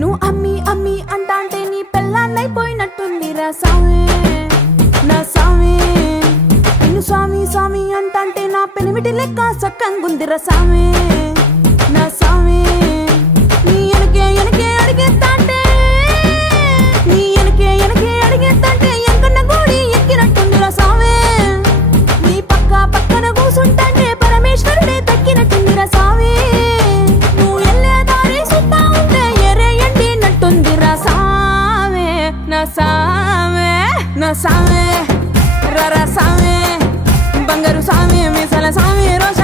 నువ్వు అమ్మి అమ్మి అంటాంటే నీ పెళ్ళాన్నైపోయినట్టుందిరా సామి నా సామి. నిన్ను స్వామి స్వామి అంటాంటే నా పెనిమిటి లెక్క సక్కంగుందిరా సామి నా సామి. నీ ఎనకే ఎనకే అడిగేస్తాంటే నీ ఎనకే ఎనకే అడిగేస్తాంటే ఎంకన్న గోడి ఎక్కినట్టుందిరా సామి. నీ పక్క పక్కన కూసుంటాంటే పరమేశ్వరుడే తక్కినట్టుందిరా సామి. నువ్వు ఎల్లే దారి సుత్తా ఉంటే ఎరే ఎండినట్టుందిరా సామి నా సామి నా సామి. రర సామి బంగారు సామి మీసాల సామి రోష